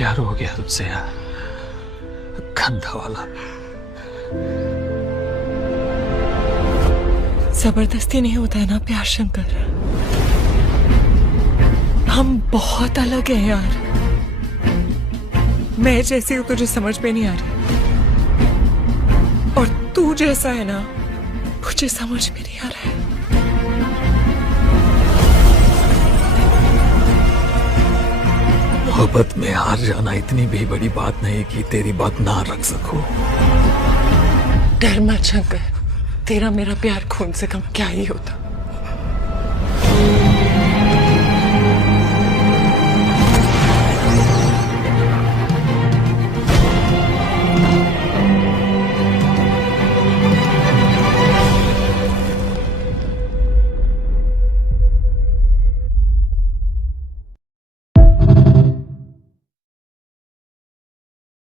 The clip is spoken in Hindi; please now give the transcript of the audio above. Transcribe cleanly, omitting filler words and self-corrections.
प्यार हो गया तुझसे यार, गंदा वाला। जबरदस्ती नहीं होता है ना प्यार शंकर। हम बहुत अलग हैं यार। मैं जैसी हूं तुझे समझ में नहीं आ रही, और तू जैसा है ना मुझे समझ में नहीं आ रहा है। मोहब्बत में हार जाना इतनी भी बड़ी बात नहीं कि तेरी बात ना रख सकूं। डर मत शंकर, तेरा मेरा प्यार खून से कम क्या ही होता।